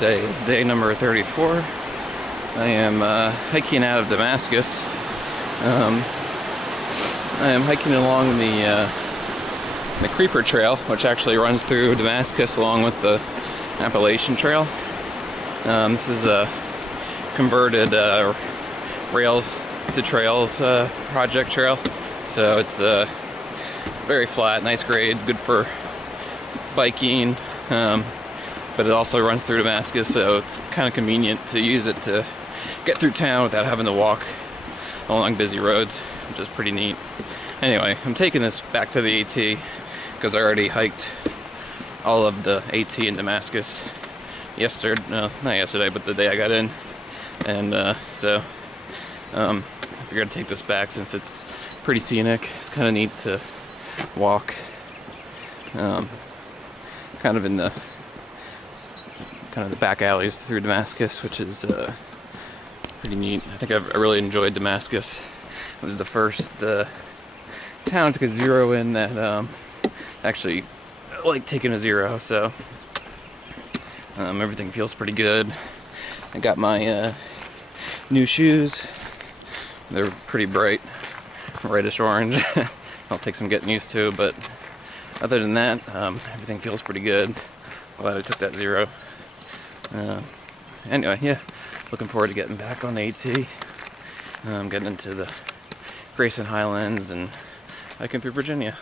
Today is day number 34. I am hiking out of Damascus. I am hiking along the Creeper Trail, which actually runs through Damascus along with the Appalachian Trail. This is a converted rails to trails project trail, so it's very flat, nice grade, good for biking. But it also runs through Damascus, so it's kind of convenient to use it to get through town without having to walk along busy roads, which is pretty neat. Anyway, I'm taking this back to the AT because I already hiked all of the AT in Damascus yesterday, no, not yesterday, but the day I got in. And I figured I'd take this back since it's pretty scenic. It's kind of neat to walk kind of in the back alleys through Damascus, which is pretty neat. I think I really enjoyed Damascus. It was the first town to take a zero in that actually like taking a zero, so everything feels pretty good. I got my new shoes. They're pretty bright, reddish orange. I'll take some getting used to, but other than that, everything feels pretty good. Glad I took that zero. Anyway, yeah, looking forward to getting back on the AT. Getting into the Grayson Highlands and hiking through Virginia.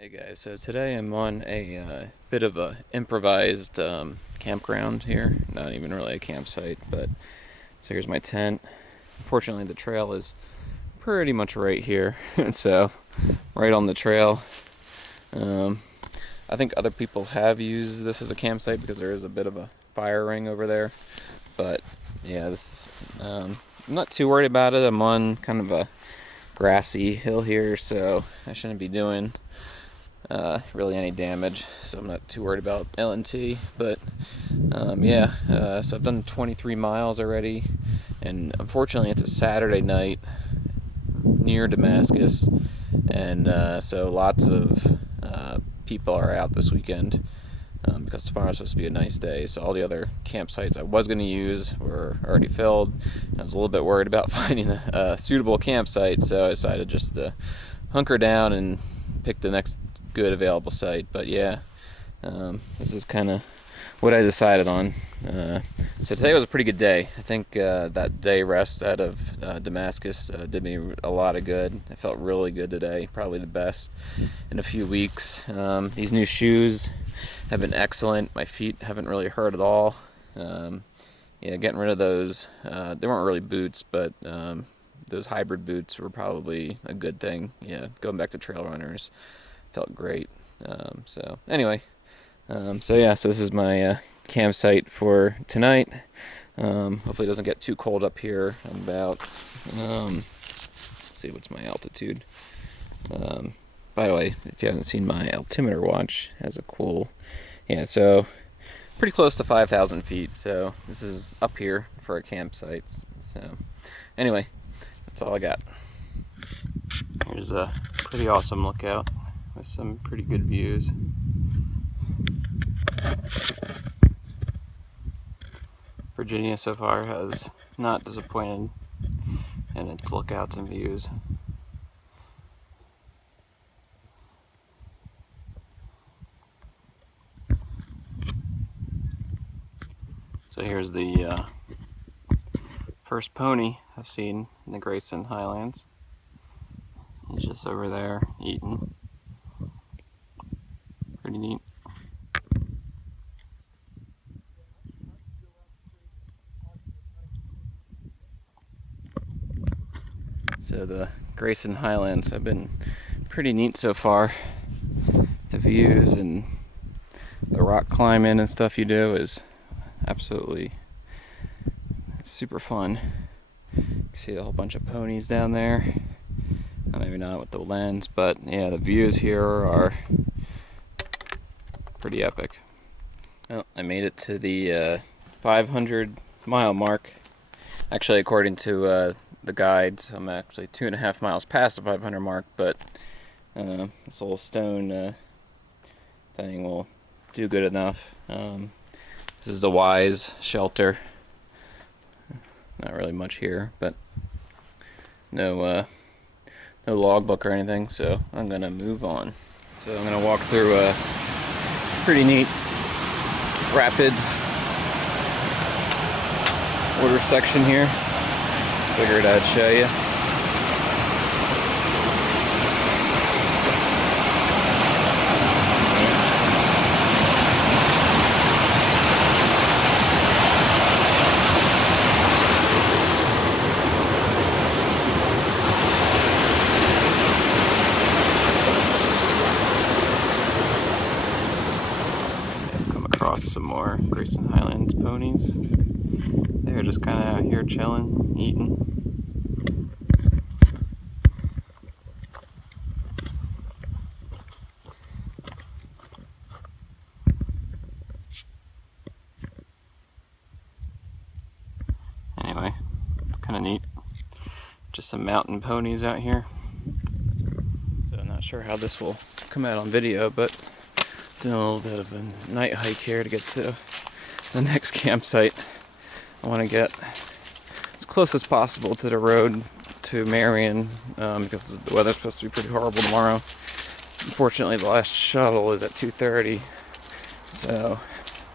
Hey guys, so today I'm on a bit of a improvised campground here. Not even really a campsite, but so here's my tent. Unfortunately, the trail is pretty much right here, so right on the trail. I think other people have used this as a campsite because there is a bit of a fire ring over there. But yeah, this I'm not too worried about it. I'm on kind of a grassy hill here, so I shouldn't be doing really any damage, so I'm not too worried about LNT. But so I've done 23 miles already, and unfortunately it's a Saturday night near Damascus, and so lots of people are out this weekend because tomorrow's supposed to be a nice day. So all the other campsites I was going to use were already filled, and I was a little bit worried about finding a suitable campsite, so I decided just to hunker down and pick the next good available site. But yeah, this is kind of what I decided on. So today was a pretty good day. I think that day rest out of Damascus did me a lot of good. I felt really good today, probably the best in a few weeks. These new shoes have been excellent. My feet haven't really hurt at all. Getting rid of those, they weren't really boots, but those hybrid boots were probably a good thing. Yeah, going back to trail runners felt great. So this is my campsite for tonight. Hopefully it doesn't get too cold up here. I'm about, let's see, what's my altitude? By the way, if you haven't seen my altimeter watch, it has a cool, so pretty close to 5,000 feet. So this is up here for a campsite. So anyway, that's all I got. Here's a pretty awesome lookout with some pretty good views. Virginia so far has not disappointed. and its lookouts and views. So here's the first pony I've seen in the Grayson Highlands. He's just over there eating. Pretty neat. So the Grayson Highlands have been pretty neat so far. The views and the rock climbing and stuff you do is absolutely super fun. You can see a whole bunch of ponies down there. Maybe not with the lens, but yeah, the views here are pretty epic. Well, I made it to the 500-mile mark. Actually, according to the guides, I'm actually 2.5 miles past the 500 mark, but this little stone thing will do good enough. This is the Wise shelter. Not really much here, but no logbook or anything, so I'm gonna move on. So I'm gonna walk through a pretty neat rapids water section here. Figured I'd show you. Some more Grayson Highlands ponies. They're just kind of out here chilling, eating. Anyway, kind of neat. Just some mountain ponies out here. So I'm not sure how this will come out on video, but doing a little bit of a night hike here to get to the next campsite. I want to get as close as possible to the road to Marion because the weather's supposed to be pretty horrible tomorrow. Unfortunately, the last shuttle is at 2:30, so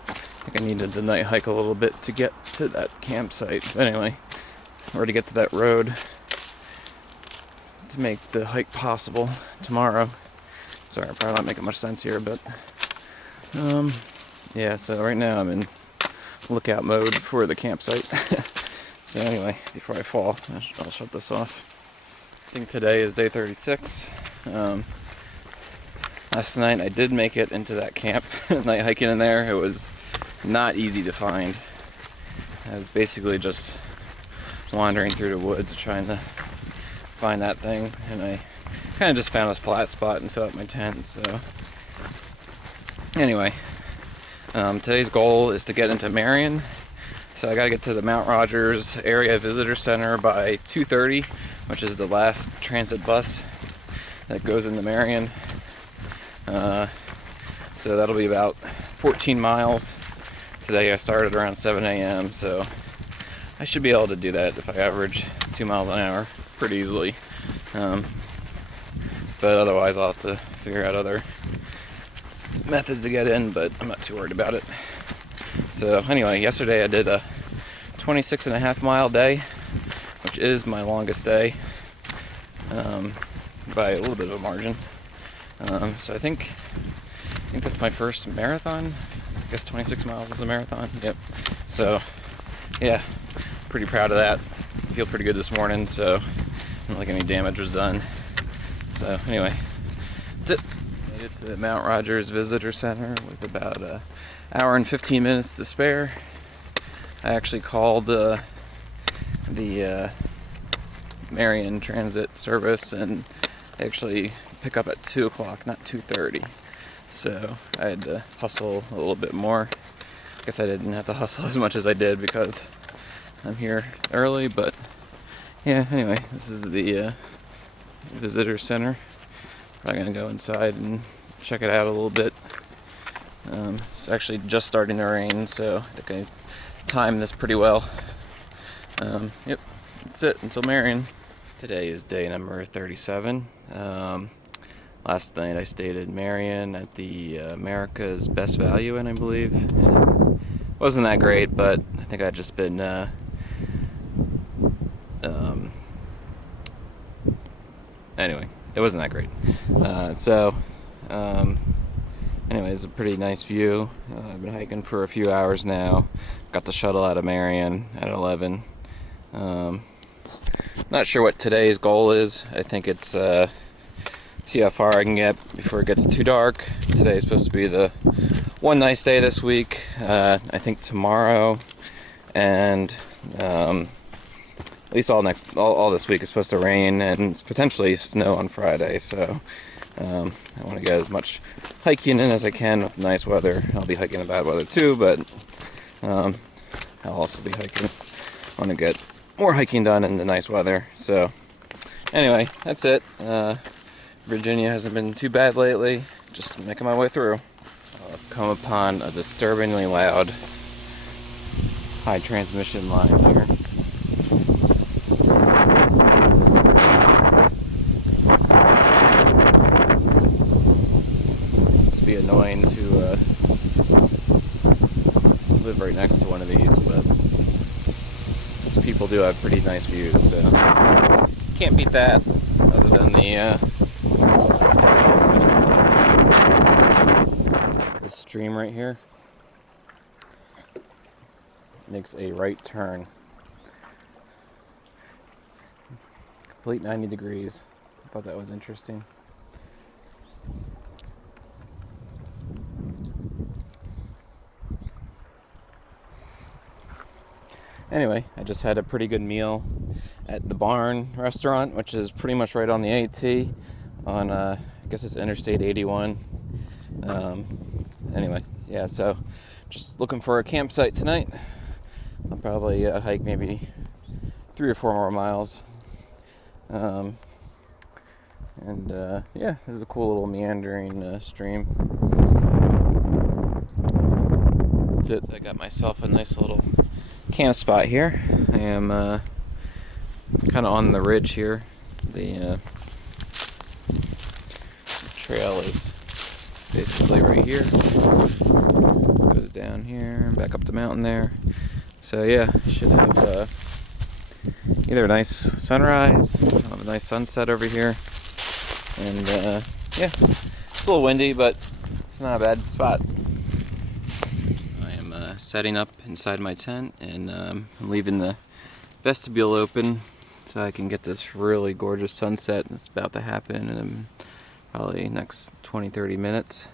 I think I needed to night hike a little bit to get to that campsite. But anyway, or to get to that road to make the hike possible tomorrow. Sorry, I'm probably not making much sense here, but yeah, so right now I'm in lookout mode for the campsite. So anyway, before I fall, I'll shut this off. I think today is day 36. Last night I did make it into that camp, night hiking in there. It was not easy to find. I was basically just wandering through the woods trying to find that thing, and I kind of just found a flat spot and set up my tent. So anyway, today's goal is to get into Marion. So I got to get to the Mount Rogers Area Visitor Center by 2:30, which is the last transit bus that goes into Marion. So that'll be about 14 miles. Today I started around 7 a.m. so I should be able to do that if I average 2 miles an hour pretty easily. But otherwise I'll have to figure out other methods to get in, but I'm not too worried about it. So anyway, yesterday I did a 26.5 mile day, which is my longest day, by a little bit of a margin. So I think that's my first marathon. I guess 26 miles is a marathon. Yep. So yeah, pretty proud of that. I feel pretty good this morning, so I don't think any damage was done. So anyway, that's it. Made it to the Mount Rogers Visitor Center with about an hour and 15 minutes to spare. I actually called the Marion Transit Service, and they actually pick up at 2 o'clock, not 2:30. So I had to hustle a little bit more. I guess I didn't have to hustle as much as I did because I'm here early, but yeah, anyway, this is the visitor center. Probably gonna go inside and check it out a little bit. It's actually just starting to rain, so I think I timed this pretty well. Yep, that's it until Marion. Today is day number 37. Last night I stayed in Marion at the America's Best Value Inn, I believe. And wasn't that great, but I think I'd just been anyway, it wasn't that great. Anyway, it's a pretty nice view. I've been hiking for a few hours now. Got the shuttle out of Marion at 11. Not sure what today's goal is. I think it's see how far I can get before it gets too dark. Today is supposed to be the one nice day this week. I think tomorrow and at least all this week is supposed to rain and potentially snow on Friday. So I want to get as much hiking in as I can with nice weather. I'll be hiking in bad weather too, but I'll also be hiking. I want to get more hiking done in the nice weather. So anyway, that's it. Virginia hasn't been too bad lately. Just making my way through. I've come upon a disturbingly loud high transmission line here. Must be annoying to live right next to one of these, but these people do have pretty nice views, so can't beat that. Other than this stream right here makes a right turn, complete 90 degrees. I thought that was interesting. Anyway, I just had a pretty good meal at the Barn restaurant, which is pretty much right on the AT on, I guess it's Interstate 81. Anyway, yeah, so just looking for a campsite tonight. I'll probably hike maybe 3 or 4 more miles. Yeah, this is a cool little meandering stream. That's it. I got myself a nice little camp spot here. I am kind of on the ridge here. The trail is basically right here. Goes down here, back up the mountain there. So yeah, should have either a nice sunrise, I'll have a nice sunset over here, and yeah, it's a little windy, but it's not a bad spot. Setting up inside my tent, and I'm leaving the vestibule open so I can get this really gorgeous sunset that's about to happen in probably next 20-30 minutes.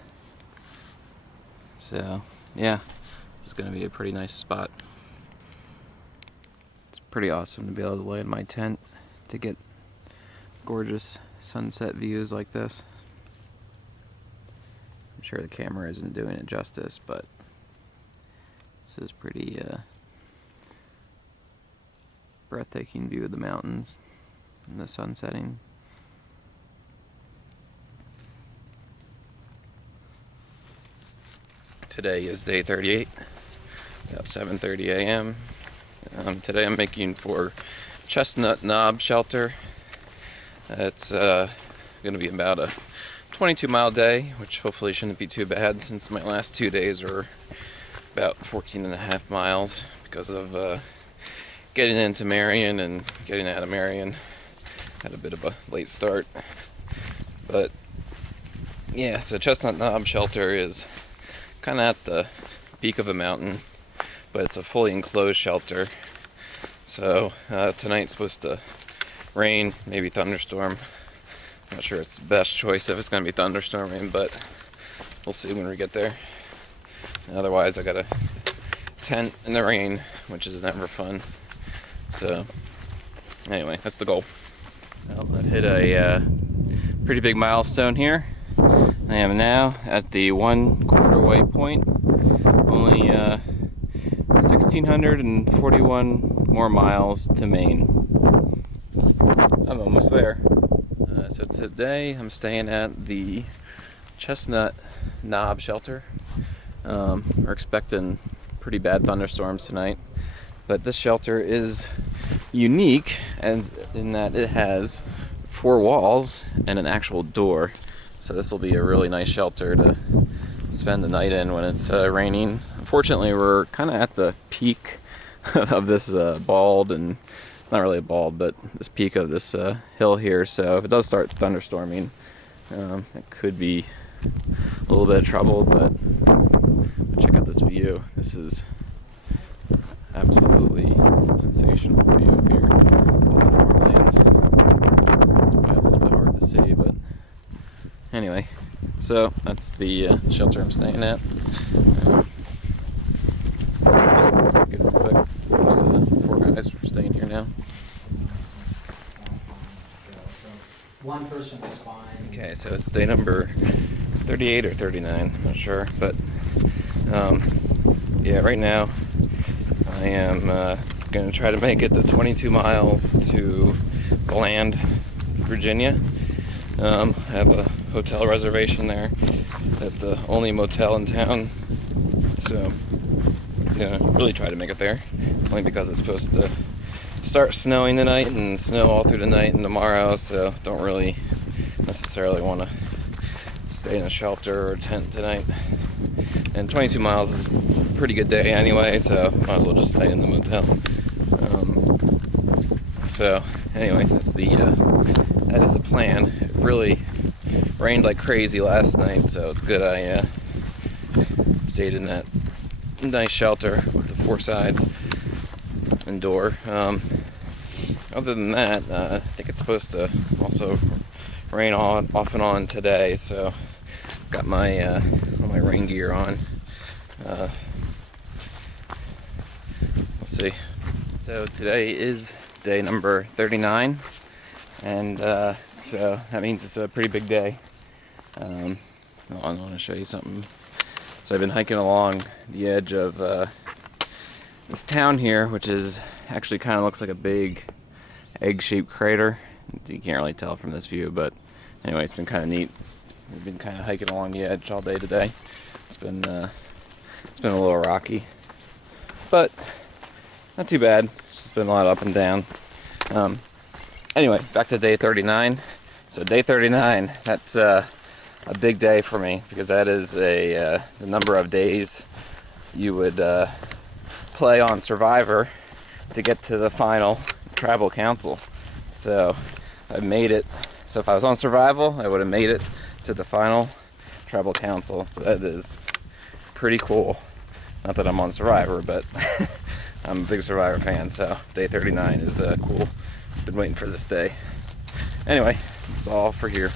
So yeah, this is going to be a pretty nice spot. It's pretty awesome to be able to lay in my tent to get gorgeous sunset views like this. I'm sure the camera isn't doing it justice, but this is pretty breathtaking view of the mountains and the sun setting. Today is day 38, about 7:30 a.m. Today I'm making for Chestnut Knob Shelter. It's going to be about a 22-mile day, which hopefully shouldn't be too bad since my last 2 days were about 14.5 miles because of getting into Marion and getting out of Marion. Had a bit of a late start, but yeah, so Chestnut Knob Shelter is kind of at the peak of a mountain, but it's a fully enclosed shelter. So tonight's supposed to rain, maybe thunderstorm. I'm not sure it's the best choice if it's going to be thunderstorming, but we'll see when we get there. Otherwise, I got a tent in the rain, which is never fun. So, anyway, that's the goal. Well, I've hit a pretty big milestone here. I am now at the 1/4 waypoint. Only 1,641 more miles to Maine. I'm almost there. So today I'm staying at the Chestnut Knob Shelter. We're expecting pretty bad thunderstorms tonight, but this shelter is unique, and in that it has 4 walls and an actual door. So this will be a really nice shelter to spend the night in when it's raining. Unfortunately, we're kind of at the peak of this bald, and not really a bald, but this peak of this hill here. So if it does start thunderstorming, it could be a little bit of trouble. But check out this view. This is absolutely sensational view here of the farmlands. It's probably a little bit hard to see, but anyway, so that's the shelter I'm staying at. Get real quick. There's 4 guys who are staying here now. One person was fine. Okay, so it's day number 38 or 39, I'm not sure, but yeah, right now I am going to try to make it the 22 miles to Bland, Virginia. I have a hotel reservation there at the only motel in town, so I'm going to really try to make it there, only because it's supposed to start snowing tonight and snow all through the night and tomorrow, so don't really necessarily want to stay in a shelter or tent tonight. And 22 miles is a pretty good day anyway, so might as well just stay in the motel. So anyway, that is the plan. It really rained like crazy last night, so it's good I stayed in that nice shelter with the 4 sides and door. Other than that, I think it's supposed to also rain off and on today, so got my all my rain gear on. We'll see. So today is day number 39, and so that means it's a pretty big day. I want to show you something. So I've been hiking along the edge of this town here, which is actually kind of looks like a big egg-shaped crater. You can't really tell from this view, but anyway, it's been kind of neat. We've been kind of hiking along the edge all day today. It's been a little rocky, but not too bad. It's just been a lot up and down. Anyway, back to day 39. So day 39, that's a big day for me, because that is the number of days you would play on Survivor to get to the final tribal council. So I made it. So if I was on Survival, I would have made it to the final tribal council. So that is pretty cool. Not that I'm on Survivor, but I'm a big Survivor fan, so day 39 is cool. Been waiting for this day. Anyway, that's all for here.